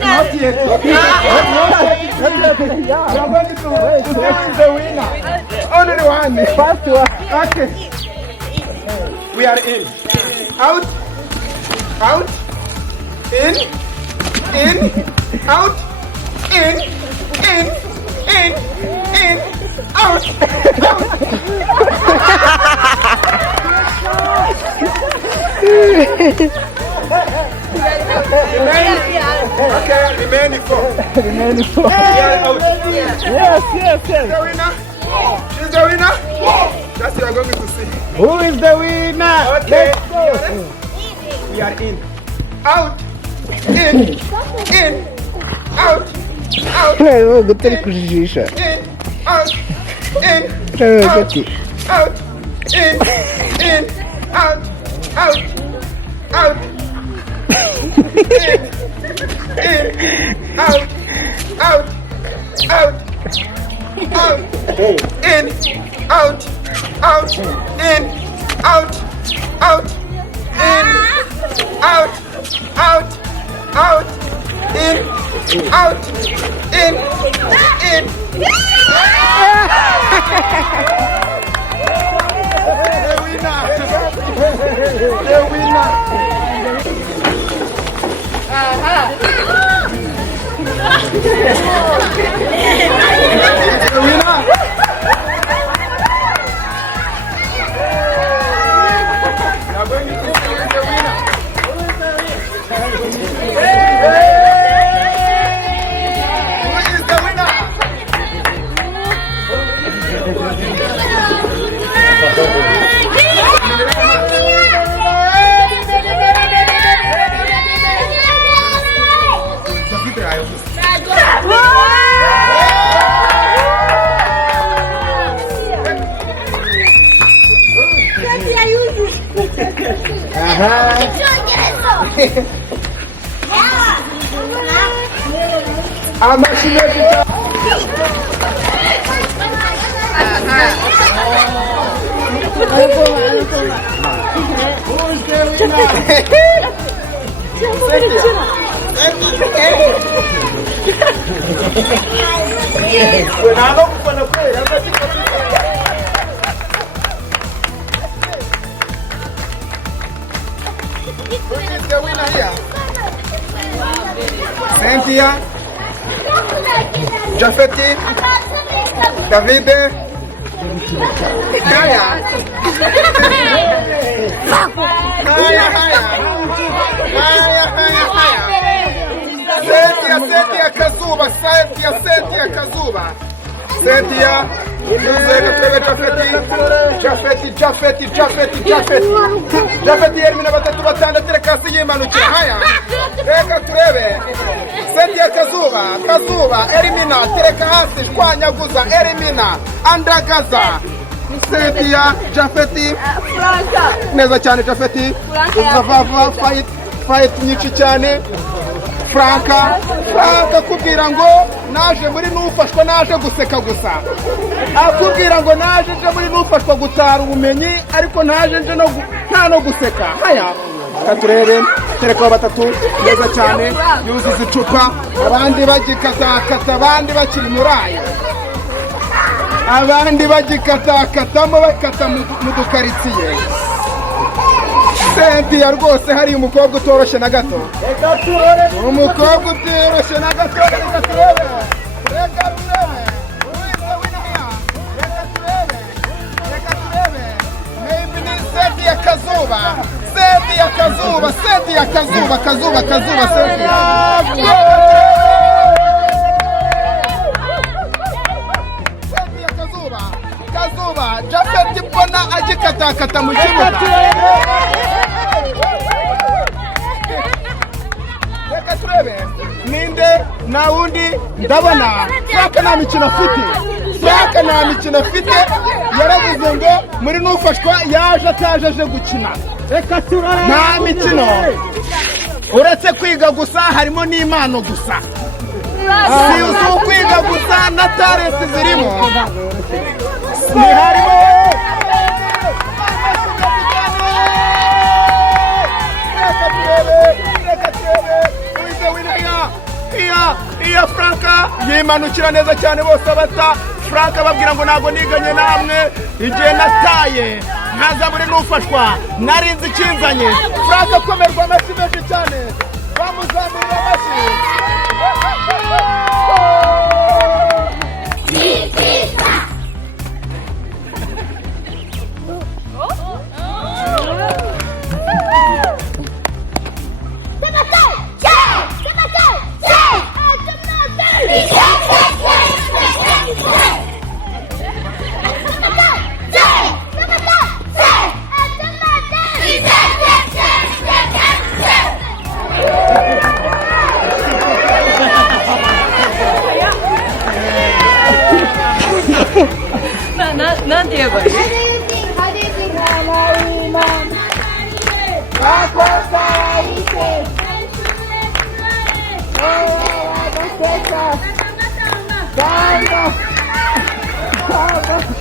Not yet. The winner. Only one. First one. Okay. We are in. Out. Out. In. In. Out. In. In. In. In. Out. Okay, remaining four. Remaining four. Yes. Yes. The winner? She's the winner? That's what you're going to see. Who is the winner? Okay. Let's go. We are in. Out. In. In. Out. Out. Gutari kujijisha. In. Out. In. Out. Out. In. In. Out. Out. Out. In, out, out, out, out, in, out, out, in, out, out, in, out, out, out, in, out, in. The winner. Cynthia, Jafeti, Davide, Kaya, Cynthia Kazuba, Cynthia, Jafeti elimina batatu batandatu reka siyimanukira haya reka turebe Cynthia Kazuba elimina tereka hasi twanyaguza elimina andagaza Cynthia Jafeti neza cyane Jafeti uzava fight nyinshi cyane Franka kubwira ngo naje muri nufashwa naje guseka gusa akubwira ngo naje nje muri nufashwa gutara ubumenyi ariko naje nje no guseka haya katurebe tereka batatu neza cyane yuzuza icupa abandi bagikatakata abandi bakiri murayo abandi bagikatakatamo bakata mu dukaritsiye Cynthia rwose hari umukobwa utoroshye na gato umukobwa utoroshye na gato reka turebe maybe ni Cynthia Kazuba Kazuba Jafeti mbona agikatakata mu kibuga reka turebe ninde na wundi ndabona Franka nta mikino afite yaravuze ngo muri nufashwa yaje atajeje gukina reka turebe nta mikino uretse kwiga gusa harimo n'impano gusa si ukwiga gusa na talent zirimo ni harimo bimanukira neza cyane bose bata Frank ababwira ngo ntabwo niganye namwe igihe nataye ntazabure n'ufashwa narinzi ikinzanye Frank akomerwa amashyi menshi cyane bamuzamurira amashyiなんて言えばいい？Bye.